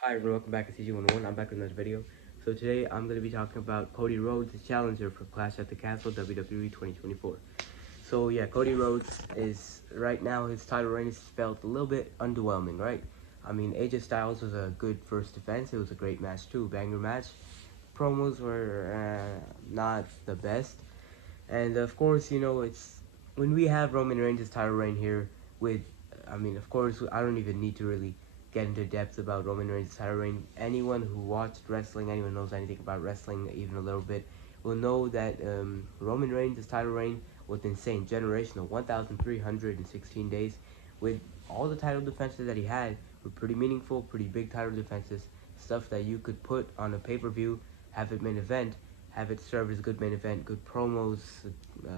Hi everyone, welcome back to CG101. I'm back with another video. So today I'm going to be talking about Cody Rhodes, the challenger for Clash at the Castle WWE 2024. So yeah, Cody Rhodes is, right now his title reign is felt a little bit underwhelming, right? I mean, AJ Styles was a good first defense. It was a great match too, banger match. Promos were not the best. And of course, it's when we have Roman Reigns' title reign here with, of course, I don't even need to really get into depth about Roman Reigns' title reign. Anyone who watched wrestling, anyone knows anything about wrestling even a little bit, will know that Roman Reigns' title reign was insane, generational, 1,316 days, with all the title defenses that he had were pretty meaningful, pretty big title defenses, stuff that you could put on a pay-per-view, have it main event, have it serve as a good main event, good promos.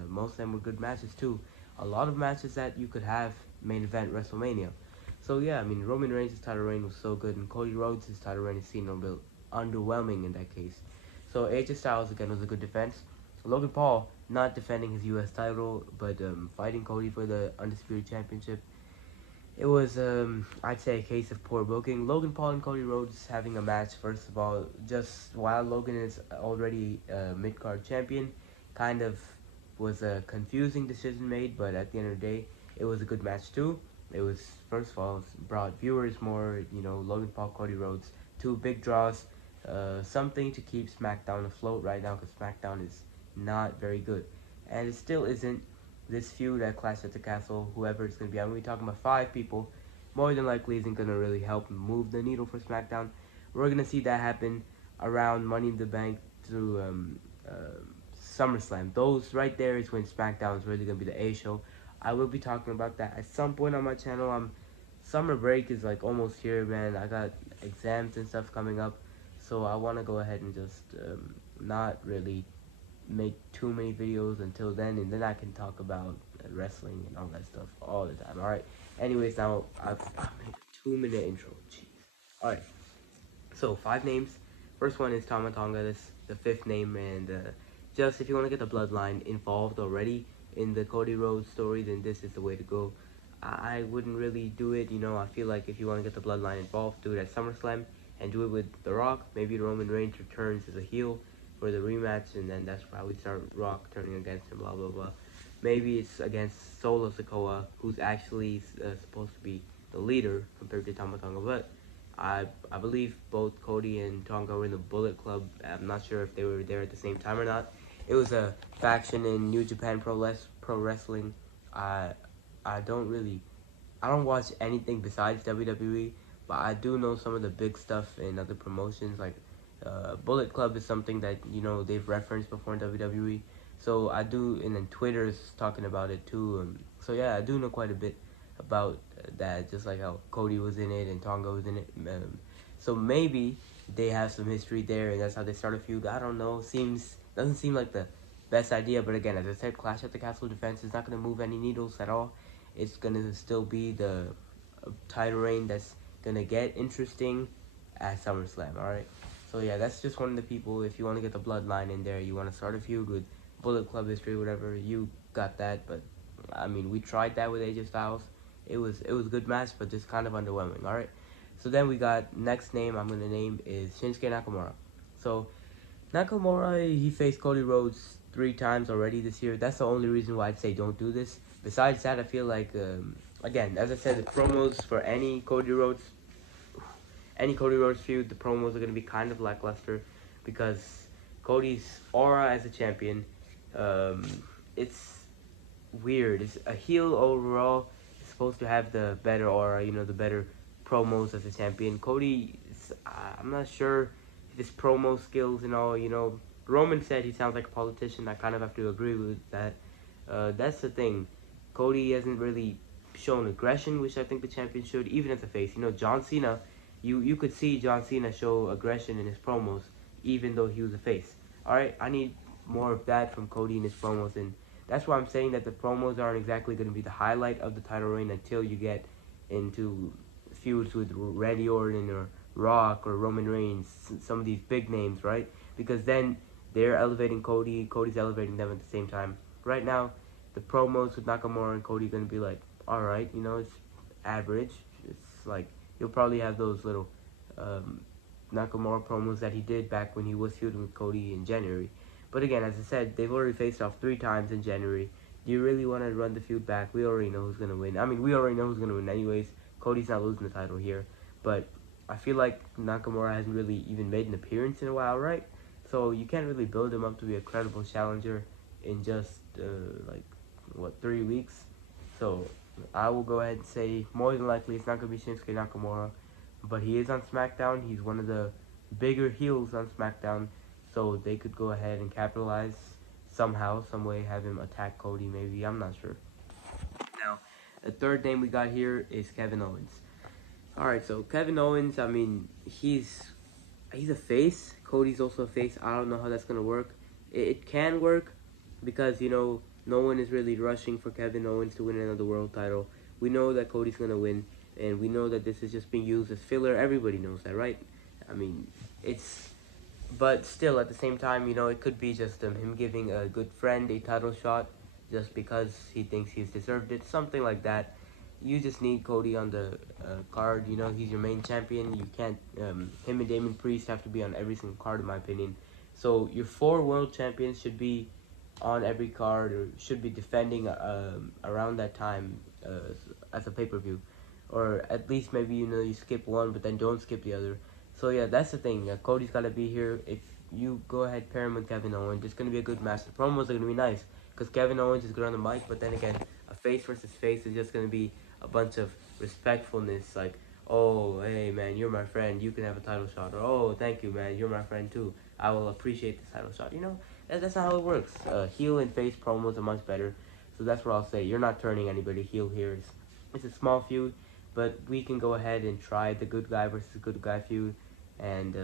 Most of them were good matches too. A lot of matches that you could have main event WrestleMania. So yeah, Roman Reigns' title reign was so good, and Cody Rhodes' title reign is seen a bit underwhelming in that case. So AJ Styles again was a good defense. Logan Paul not defending his U.S. title, but fighting Cody for the undisputed championship. It was, I'd say, a case of poor booking. Logan Paul and Cody Rhodes having a match, first of all, just while Logan is already a mid-card champion, kind of was a confusing decision made, but at the end of the day, it was a good match too. It was, first of all, brought viewers more, Logan Paul, Cody Rhodes, two big draws, something to keep SmackDown afloat right now, because SmackDown is not very good. And it still isn't. This feud at Clash at the Castle, whoever it's going to be, I'm going to be talking about 5 people, more than likely isn't going to really help move the needle for SmackDown. We're going to see that happen around Money in the Bank through SummerSlam. Those right there is when SmackDown is really going to be the A show. I will be talking about that at some point on my channel. Summer break is like almost here, man. I got exams and stuff coming up, so I want to go ahead and just not really make too many videos until then, and then I can talk about wrestling and all that stuff all the time. Alright, anyways, now I've made a 2-minute intro. Jeez. Alright, so 5 names. First one is Tama Tonga. This the 5th name, and just if you want to get the bloodline involved already in the Cody Rhodes story, then this is the way to go. I wouldn't really do it, I feel like if you want to get the bloodline involved, do it at SummerSlam and do it with The Rock. Maybe Roman Reigns returns as a heel for the rematch, and then that's why we start Rock turning against him, blah, blah, blah. Maybe it's against Solo Sikoa, who's actually supposed to be the leader compared to Tama Tonga, but I believe both Cody and Tonga were in the Bullet Club. I'm not sure if they were there at the same time or not. It was a faction in New Japan Pro Wrestling. I don't watch anything besides WWE, but I do know some of the big stuff in other promotions. Like Bullet Club is something that they've referenced before in WWE. So I do, and then Twitter's talking about it too. So yeah, I do know quite a bit about that, just like how Cody was in it and Tonga was in it. So maybe they have some history there, and that's how they start a feud. I don't know. Doesn't seem like the best idea, but again, as I said, Clash at the Castle defense is not going to move any needles at all. It's going to still be the title reign that's going to get interesting at SummerSlam, alright? So yeah, that's just one of the people. If you want to get the bloodline in there, you want to start a feud with Bullet Club history, whatever, you got that. But we tried that with AJ Styles. It was a good match, but just kind of underwhelming, alright? So then we got, next name I'm going to name is Shinsuke Nakamura. So Nakamura, he faced Cody Rhodes 3 times already this year. That's the only reason why I'd say don't do this. Besides that, I feel like, again, as I said, the promos for any Cody Rhodes feud, the promos are going to be kind of lackluster because Cody's aura as a champion, it's weird. It's a heel overall. Is supposed to have the better aura, the better promos as a champion. Cody, I'm not sure if his promo skills and all, Roman said he sounds like a politician. I kind of have to agree with that. That's the thing. Cody hasn't really shown aggression, which I think the champion should, even as a face. John Cena, you could see John Cena show aggression in his promos, even though he was a face. Alright, I need more of that from Cody in his promos, and that's why I'm saying that the promos aren't exactly going to be the highlight of the title reign until you get into feuds with Randy Orton or Rock or Roman Reigns, some of these big names, right? Because then they're elevating Cody, Cody's elevating them at the same time. Right now, the promos with Nakamura and Cody are going to be like, alright, it's average. It's like, you'll probably have those little Nakamura promos that he did back when he was feuding with Cody in January. But again, as I said, they've already faced off 3 times in January. Do you really want to run the feud back? We already know who's going to win. I mean, we already know who's going to win anyways. Cody's not losing the title here. But I feel like Nakamura hasn't really even made an appearance in a while, right? So you can't really build him up to be a credible challenger in just, 3 weeks? So I will go ahead and say more than likely it's not going to be Shinsuke Nakamura. But he is on SmackDown. He's one of the bigger heels on SmackDown. So they could go ahead and capitalize somehow, some way, have him attack Cody maybe. I'm not sure. Now, the third name we got here is Kevin Owens. Alright, so Kevin Owens, I mean, he's a face. Cody's also a face. I don't know how that's going to work. It can work because, no one is really rushing for Kevin Owens to win another world title. We know that Cody's going to win, and we know that this is just being used as filler. Everybody knows that, right? I mean, but still, at the same time, it could be just him giving a good friend a title shot just because he thinks he's deserved it. Something like that. You just need Cody on the card. He's your main champion. You can't, him and Damon Priest have to be on every single card, in my opinion. So your 4 world champions should be on every card, or should be defending around that time as a pay-per-view. Or at least maybe, you skip one, but then don't skip the other. So yeah, that's the thing. Cody's got to be here. If you go ahead, pair him with Kevin Owens, it's going to be a good match. The promos are going to be nice, because Kevin Owens is good on the mic, but then again, a face versus face is just going to be a bunch of respectfulness, like, oh, hey, man, you're my friend, you can have a title shot, or, oh, thank you, man, you're my friend, too, I will appreciate this title shot, that's not how it works. Heel and face promos are much better, so that's what I'll say. You're not turning anybody heel here. It's a small feud, but we can go ahead and try the good guy versus good guy feud, and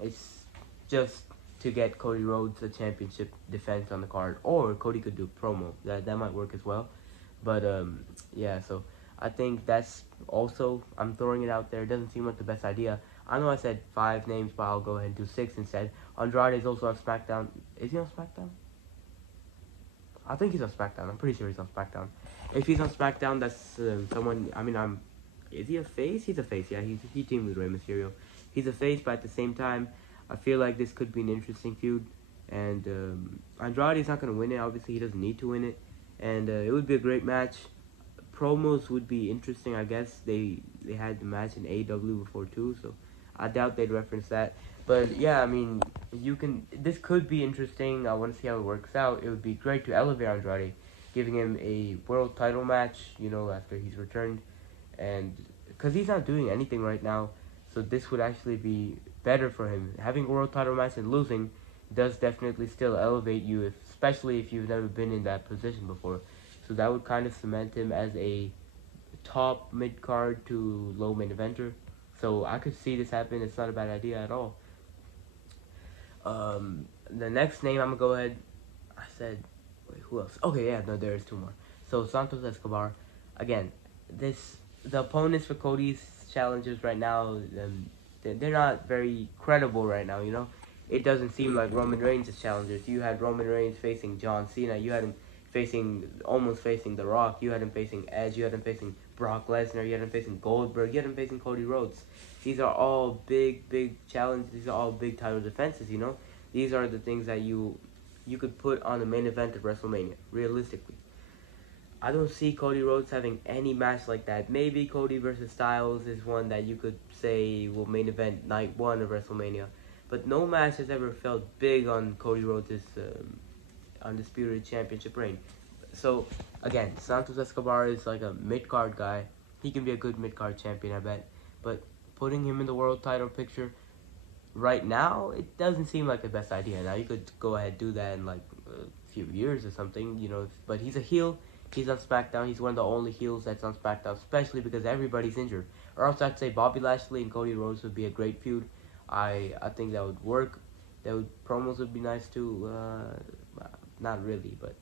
it's just to get Cody Rhodes a championship defense on the card, or Cody could do promo. That might work as well. But yeah, so I think that's also, I'm throwing it out there. It doesn't seem like the best idea. I know I said 5 names, but I'll go ahead and do 6 instead. Andrade is also on SmackDown. Is he on SmackDown? I think he's on SmackDown. I'm pretty sure he's on SmackDown. If he's on SmackDown, that's someone. I mean, is he a face? He's a face. Yeah, he teamed with Rey Mysterio. He's a face, but at the same time, I feel like this could be an interesting feud. And Andrade's not gonna win it. Obviously, he doesn't need to win it. And it would be a great match. Promos would be interesting, I guess. They had the match in AEW before too, so I doubt they'd reference that. But yeah, I mean, this could be interesting. I want to see how it works out. It would be great to elevate Andrade, giving him a world title match, after he's returned, and because he's not doing anything right now, so this would actually be better for him. Having a world title match and losing does definitely still elevate you, especially if you've never been in that position before. So that would kind of cement him as a top mid-card to low main eventer. So I could see this happen. It's not a bad idea at all. The next name I'm going to go ahead, I said, wait, who else? Okay, yeah, no, there is 2 more. So Santos Escobar, again, the opponents for Cody's challengers right now, they're not very credible right now, It doesn't seem like Roman Reigns' challengers. You had Roman Reigns facing John Cena. You had him almost facing The Rock. You had him facing Edge. You had him facing Brock Lesnar. You had him facing Goldberg. You had him facing Cody Rhodes. These are all big challenges. These are all big title defenses, These are the things that you could put on the main event of WrestleMania, realistically. I don't see Cody Rhodes having any match like that. Maybe Cody versus Styles is one that you could say will main event night 1 of WrestleMania. But no match has ever felt big on Cody Rhodes' undisputed championship reign. So, again, Santos Escobar is like a mid-card guy. He can be a good mid-card champion, I bet. But putting him in the world title picture right now, it doesn't seem like the best idea. Now, you could go ahead and do that in like a few years or something, but he's a heel. He's on SmackDown. He's one of the only heels that's on SmackDown, especially because everybody's injured. Or else I'd say Bobby Lashley and Cody Rhodes would be a great feud. I think that would work. Promos would be nice too. Not really, but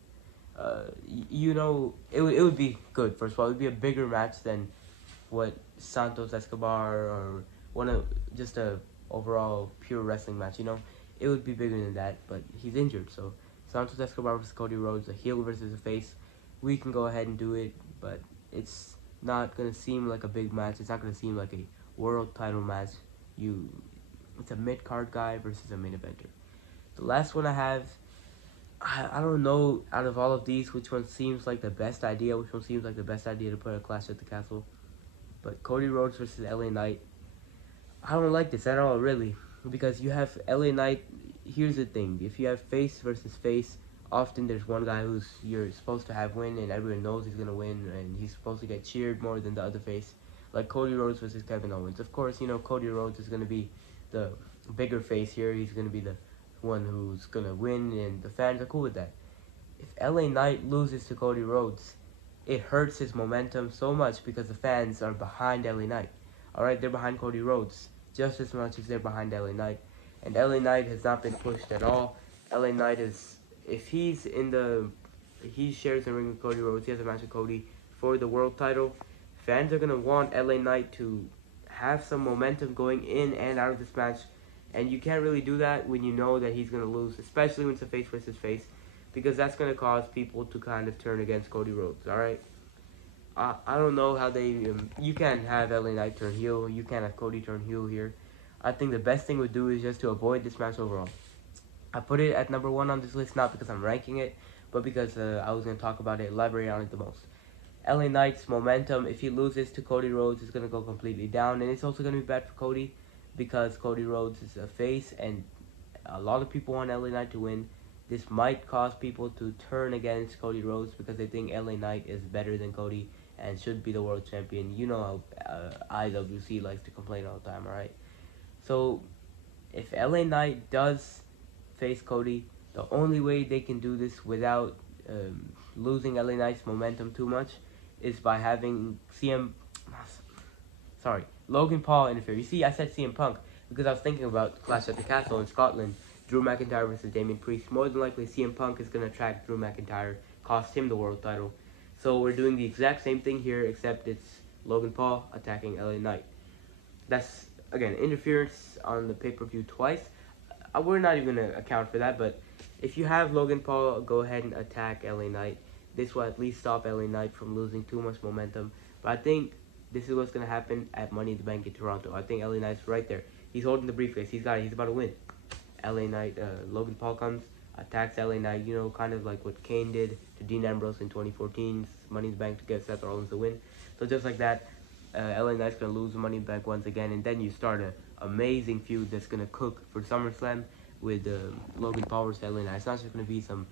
it would be good. First of all, it would be a bigger match than what Santos Escobar or just a overall pure wrestling match. It would be bigger than that. But he's injured, so Santos Escobar versus Cody Rhodes, a heel versus a face. We can go ahead and do it, but it's not gonna seem like a big match. It's not gonna seem like a world title match. It's a mid-card guy versus a main eventer. The last one I have, I don't know out of all of these which one seems like the best idea, which one seems like the best idea to put a Clash at the Castle. But Cody Rhodes versus LA Knight, I don't like this at all, really, because you have LA Knight. Here's the thing: if you have face versus face, often there's one guy who's you're supposed to have win, and everyone knows he's gonna win, and he's supposed to get cheered more than the other face. Like Cody Rhodes versus Kevin Owens. Of course, Cody Rhodes is gonna be the bigger face here. He's gonna be the one who's gonna win, and the fans are cool with that. If LA Knight loses to Cody Rhodes, it hurts his momentum so much because the fans are behind LA Knight. Alright, they're behind Cody Rhodes just as much as they're behind LA Knight. And LA Knight has not been pushed at all. LA Knight is, if he's he shares the ring with Cody Rhodes, he has a match with Cody for the world title, fans are going to want LA Knight to have some momentum going in and out of this match. And you can't really do that when you know that he's going to lose, especially when it's a face versus face, because that's going to cause people to kind of turn against Cody Rhodes, alright? I don't know how they... you can't have LA Knight turn heel. You can't have Cody turn heel here. I think the best thing would do is just to avoid this match overall. I put it at number 1 on this list, not because I'm ranking it, but because I was going to talk about it, elaborate on it the most. LA Knight's momentum, if he loses to Cody Rhodes, is going to go completely down. And it's also going to be bad for Cody, because Cody Rhodes is a face, and a lot of people want LA Knight to win. This might cause people to turn against Cody Rhodes because they think LA Knight is better than Cody and should be the world champion. You know how IWC likes to complain all the time, alright? So, if LA Knight does face Cody, the only way they can do this without losing LA Knight's momentum too much is by having Logan Paul interfere. You see, I said CM Punk because I was thinking about Clash at the Castle in Scotland. Drew McIntyre versus Damian Priest. More than likely, CM Punk is going to attract Drew McIntyre, cost him the world title. So we're doing the exact same thing here, except it's Logan Paul attacking LA Knight. That's, again, interference on the pay-per-view twice. We're not even going to account for that, but if you have Logan Paul go ahead and attack LA Knight, this will at least stop LA Knight from losing too much momentum. But I think this is what's going to happen at Money in the Bank in Toronto. I think LA Knight's right there. He's holding the briefcase. He's got it. He's about to win. LA Knight, Logan Paul comes, attacks LA Knight, kind of like what Kane did to Dean Ambrose in 2014's Money in the Bank to get Seth Rollins to win. So just like that, LA Knight's going to lose the Money in the Bank once again, and then you start an amazing feud that's going to cook for SummerSlam with Logan Paul versus LA Knight. It's not just going to be some,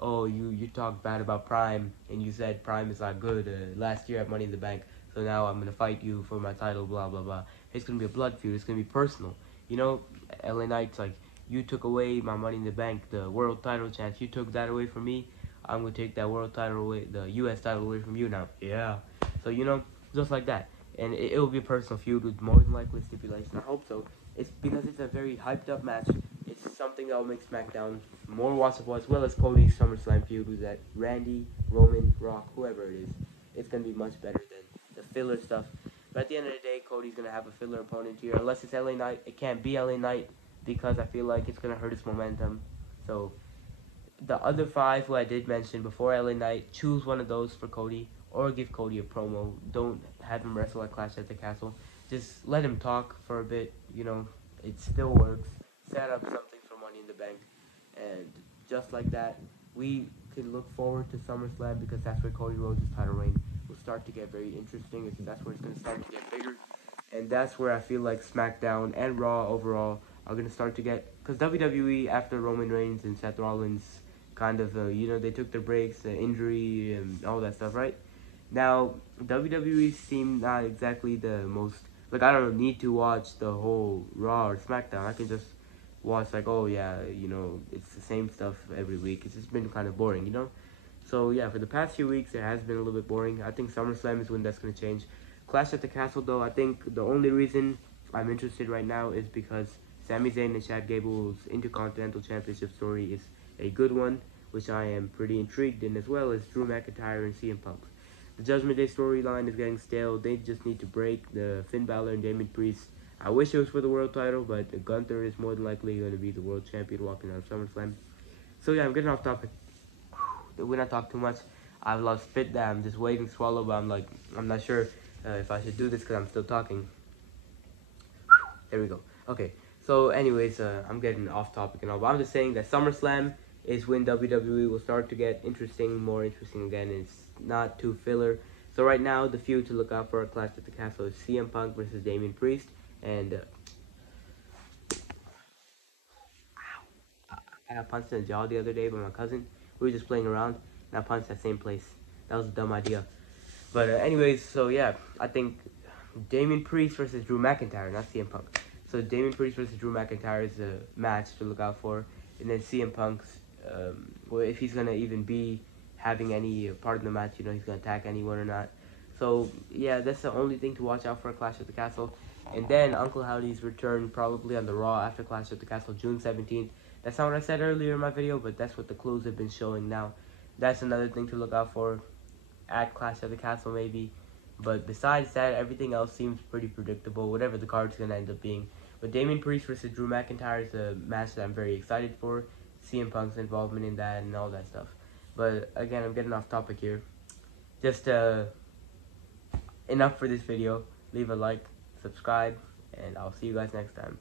oh, you talk bad about Prime, and you said Prime is not good last year at Money in the Bank, so now I'm going to fight you for my title, blah, blah, blah. It's going to be a blood feud. It's going to be personal. LA Knight's like, you took away my Money in the Bank, the world title chance. You took that away from me. I'm going to take that world title away, the U.S. title away from you now. Yeah. So, just like that. And it will be a personal feud with more than likely stipulation. I hope so. It's because it's a very hyped up match. It's something that will make SmackDown more watchable, as well as Cody's SummerSlam feud with that Randy, Roman, Rock, whoever it is. It's going to be much better than the filler stuff. But at the end of the day, Cody's going to have a filler opponent here. Unless it's LA Knight, it can't be LA Knight, because I feel like it's going to hurt its momentum. So, the other 5 who I did mention before LA Knight, choose one of those for Cody, or give Cody a promo. Don't have him wrestle at Clash at the Castle. Just let him talk for a bit, it still works. Set up something for Money in the Bank. And just like that, we can look forward to SummerSlam, because that's where Cody Rhodes' title reign will start to get very interesting, because that's where it's going to start to get bigger. And that's where I feel like SmackDown and Raw overall are going to start to get... Because WWE, after Roman Reigns and Seth Rollins kind of, they took their breaks, injury, and all that stuff, right? Now, WWE seem not exactly the most... Like, I don't need to watch the whole Raw or SmackDown. I can just watch, like, oh, yeah, it's the same stuff every week. It's just been kind of boring, So, yeah, for the past few weeks, it has been a little bit boring. I think SummerSlam is when that's going to change. Clash at the Castle, though, I think the only reason I'm interested right now is because Sami Zayn and Chad Gable's Intercontinental Championship story is a good one, which I am pretty intrigued in, as well as Drew McIntyre and CM Punk. The Judgment Day storyline is getting stale. They just need to break the Finn Balor and Damian Priest. I wish it was for the world title, but Gunther is more than likely going to be the world champion walking out of SummerSlam. So yeah, I'm getting off topic. We're not talk too much. I've lost spit that I'm just waiting to swallow, but I'm not sure if I should do this because I'm still talking. There we go. Okay. So, anyways, I'm getting off topic and all, but I'm just saying that SummerSlam is when WWE will start to get interesting, more interesting again. It's not too filler. So right now, the feud to look out for at Clash at the Castle is CM Punk versus Damian Priest, and I got punched in the jaw the other day by my cousin. We were just playing around, and I punched that same place. That was a dumb idea. But anyways, so yeah, I think Damian Priest versus Drew McIntyre, not CM Punk. So Damian Priest versus Drew McIntyre is a match to look out for, and then CM Punk's, well, if he's gonna even be having any part of the match, you know, he's gonna attack anyone or not. So yeah, that's the only thing to watch out for Clash at the Castle. And then Uncle Howdy's return probably on the Raw after Clash at the Castle, June 17th. That's not what I said earlier in my video, but that's what the clues have been showing now. That's another thing to look out for at Clash at the Castle maybe. But besides that, everything else seems pretty predictable, whatever the card's going to end up being. But Damian Priest versus Drew McIntyre is a match that I'm very excited for. CM Punk's involvement in that and all that stuff. But again, I'm getting off topic here. Just enough for this video. Leave a like, subscribe, and I'll see you guys next time.